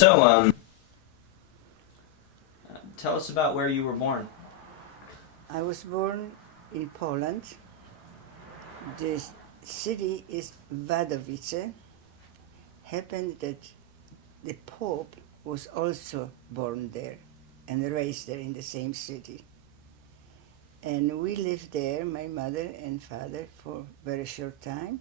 So, tell us about where you were born. I was born in Poland. The city is Wadowice. Happened that the Pope was also born there and raised there in the same city. And we lived there, my mother and father, for very short time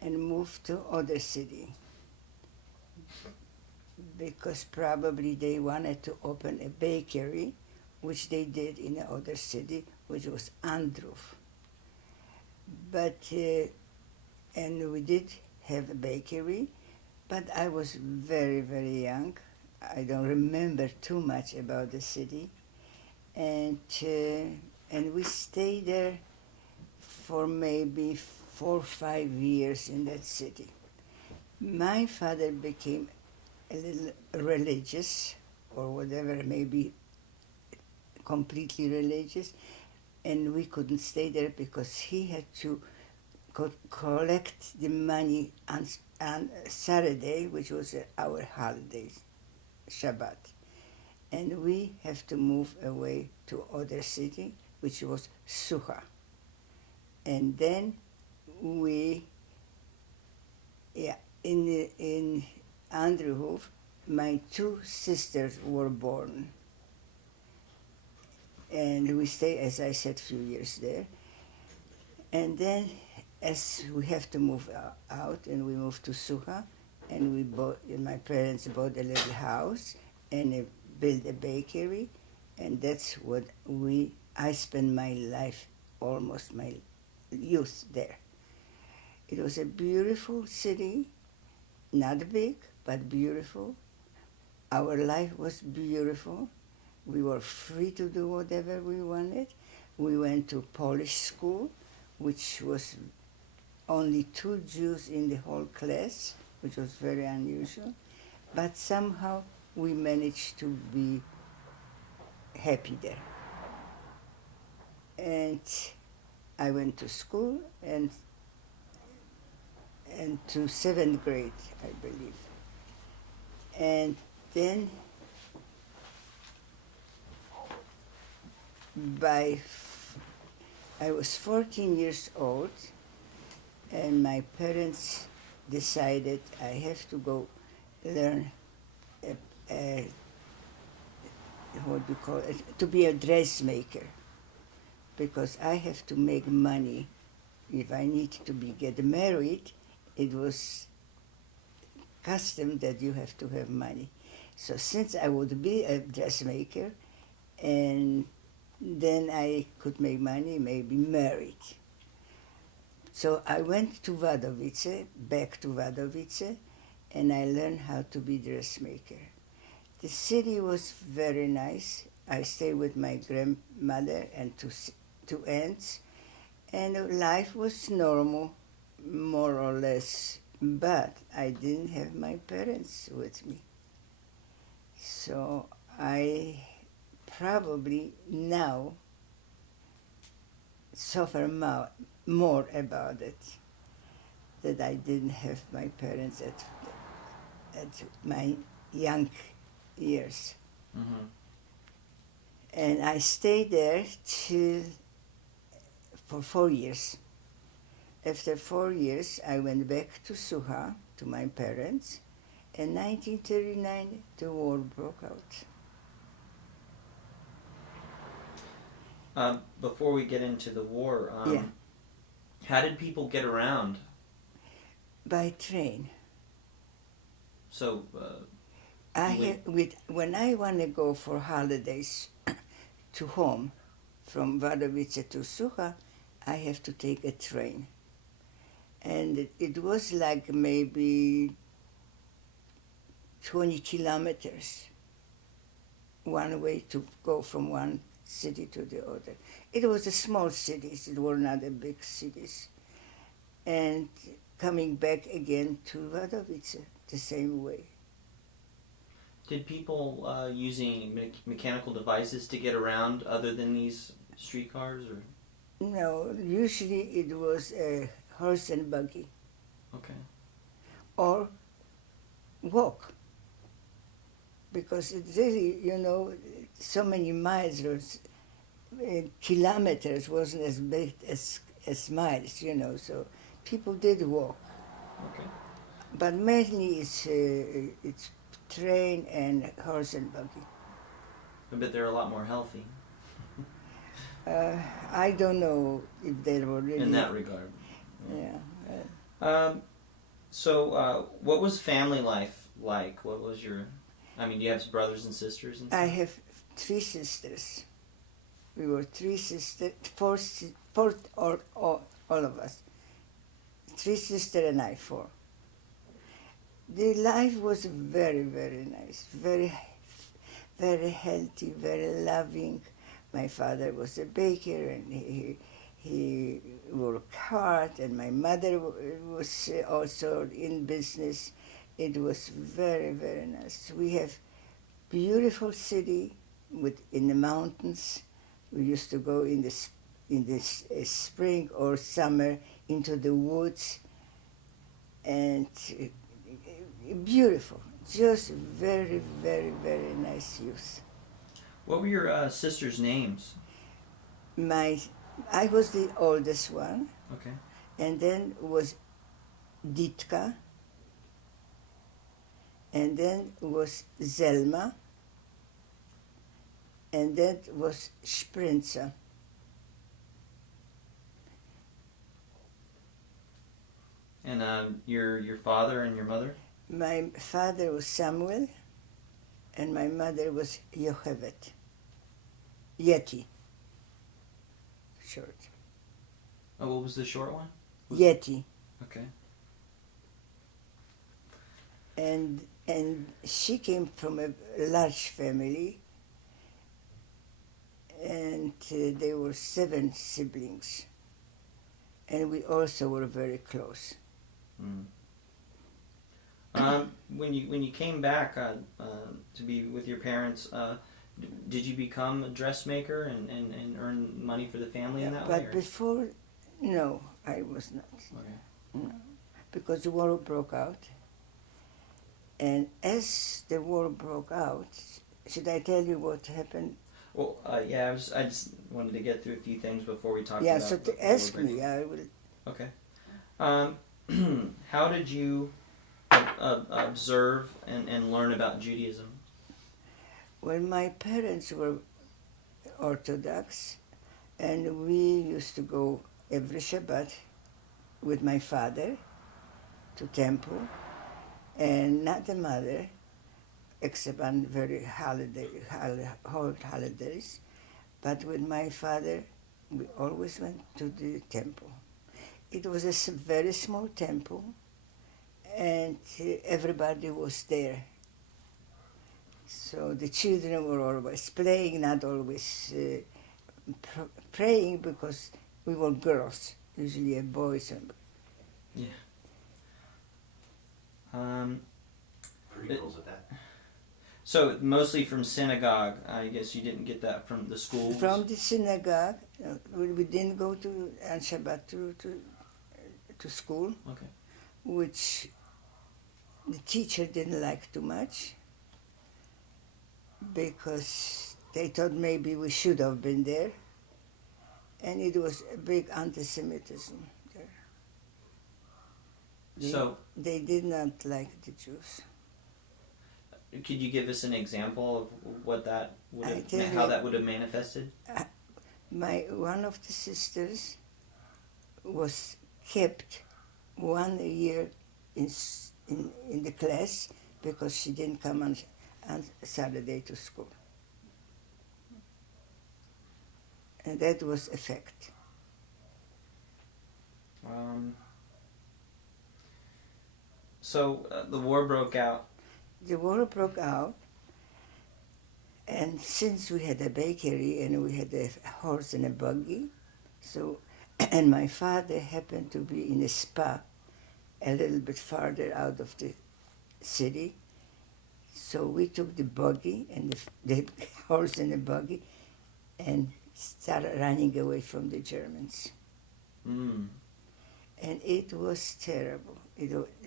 and moved to other city because probably they wanted to open a bakery, which they did in the other city, which was Andrów. But and we did have a bakery, but I was very, very young. I don't remember too much about the city, and we stayed there for maybe 4 or 5 years in that city. My father became a little religious, or whatever, maybe completely religious, and we couldn't stay there because he had to collect the money on Saturday, which was our holiday, Shabbat. And we have to move away to other city, which was Sucha. And then we, in Andrewhof, my two sisters were born. And we stayed, as I said, few years there. And then, as we have to move out, and we moved to Sucha, and my parents bought a little house and built a bakery, and that's what I spent my life, almost my youth there. It was a beautiful city, not big, but beautiful. Our life was beautiful. We were free to do whatever we wanted. We went to Polish school, which was only 2 Jews in the whole class, which was very unusual. But somehow we managed to be happy there. And I went to school and to 7th grade, I believe. And then I was 14 years old, and my parents decided I have to go learn what do you call it, to be a dressmaker, because I have to make money. If I need to get married, it was custom that you have to have money. So since I would be a dressmaker, and then I could make money, maybe married. So I went to Wadowice, back to Wadowice, and I learned how to be dressmaker. The city was very nice. I stayed with my grandmother and two aunts, and life was normal, more or less, but I didn't have my parents with me. So I probably now suffer more about it, that I didn't have my parents at my young years. Mm-hmm. And I stayed there for 4 years. After 4 years, I went back to Sucha, to my parents. In 1939, the war broke out. Before we get into the war, how did people get around? By train. So, when I want to go for holidays to home, from Wadowice to Sucha, I have to take a train. And it was like maybe 20 kilometers one way to go from one city to the other. It was a small cities, it were not a big cities. And coming back again to Wadowice the same way. Did people using mechanical devices to get around other than these streetcars, or? No, usually it was a horse and buggy. Okay. Or walk. because it really, so many miles or kilometers wasn't as big as miles, so people did walk. Okay. But mainly it's train and horse and buggy. I bet they're a lot more healthy I don't know if they were really... in that regard. Yeah. So, what was family life like? What was your... I mean, do you have brothers and sisters and stuff? I have 3 sisters. We were 3 sisters, all of us. 3 sisters and I 4. The life was very, very nice, very, very healthy, very loving. My father was a baker, and he worked hard, and my mother was also in business. It was very, very nice. We have beautiful city in the mountains. We used to go in this spring or summer into the woods, and beautiful, just very, very, very nice youth. What were your sisters' names? I was the oldest one, Okay. and then was Ditka, and then was Zelma, and then was Sprinza. And your father and your mother? My father was Samuel, and my mother was Yocheved. Yeti. Short. Oh, what was the short one? Yeti. Okay. And she came from a large family, and there were 7 siblings, and we also were very close. Mm. When you came back to be with your parents, did you become a dressmaker and earn money for the family in that way? But before, no, I was not. Okay. No, because the war broke out. And as the war broke out, should I tell you what happened? Well, yeah, I just wanted to get through a few things before we talk about... Yeah, so to ask me, I will... Okay. How did you observe and learn about Judaism? Well, my parents were Orthodox, and we used to go every Shabbat with my father to temple, and not the mother, except on very holidays. But with my father, we always went to the temple. It was a very small temple, and everybody was there. So the children were always playing, not always praying, because we were girls, usually boys. Yeah. Pretty girls at that. So mostly from synagogue. I guess you didn't get that from the schools. From the synagogue, we didn't go to on Shabbat to school, Okay. which the teacher didn't like too much, because they thought maybe we should have been there, and it was a big anti-Semitism there. They did not like the Jews. Could you give us an example of what that would have, how that would have manifested? One of the sisters was kept 1 year in the class because she didn't come on Saturday to school. And that was a fact. So the war broke out. The war broke out, and since we had a bakery and we had a horse and a buggy, and my father happened to be in a spa a little bit farther out of the city, so we took the buggy and the horse and the buggy and started running away from the Germans. Mm. And it was terrible.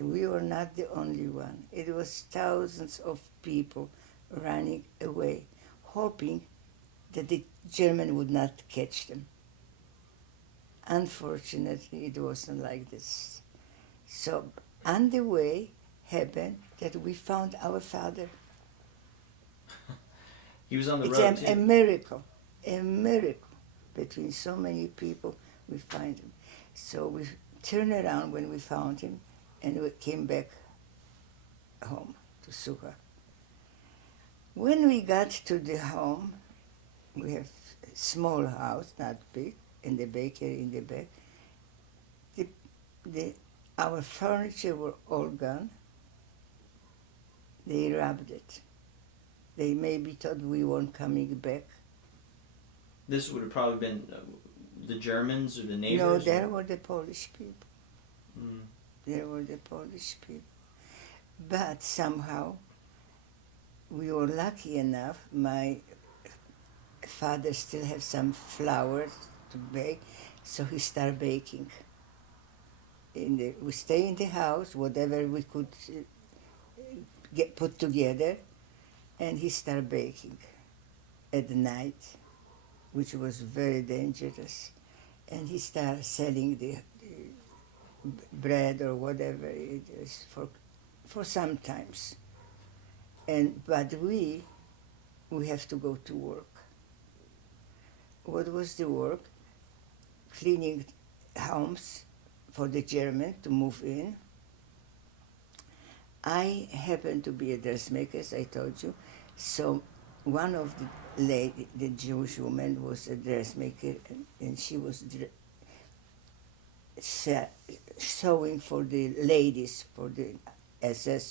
We were not the only one. It was thousands of people running away, hoping that the German would not catch them. Unfortunately, it wasn't like this. So on the way happened that we found our father. He was on the It's road a too. miracle, a miracle. Between so many people, we find him. So we turned around when we found him, and we came back home to Sucha. When we got to the home, we have a small house, not big, and the bakery in the back. Our furniture were all gone. They robbed it. They maybe thought we weren't coming back. This would have probably been the Germans or the neighbors. No, or- there were the Polish people. Mm. There were the Polish people. But somehow, we were lucky enough. My father still had some flour to bake, so he started baking. We stay in the house, whatever we could get put together, and he started baking at night, which was very dangerous. And he started selling the bread or whatever it is for some times. But we have to go to work. What was the work? Cleaning homes for the German to move in. I happened to be a dressmaker, as I told you, so one of the Jewish woman was a dressmaker, and she was sewing for the ladies, for the SS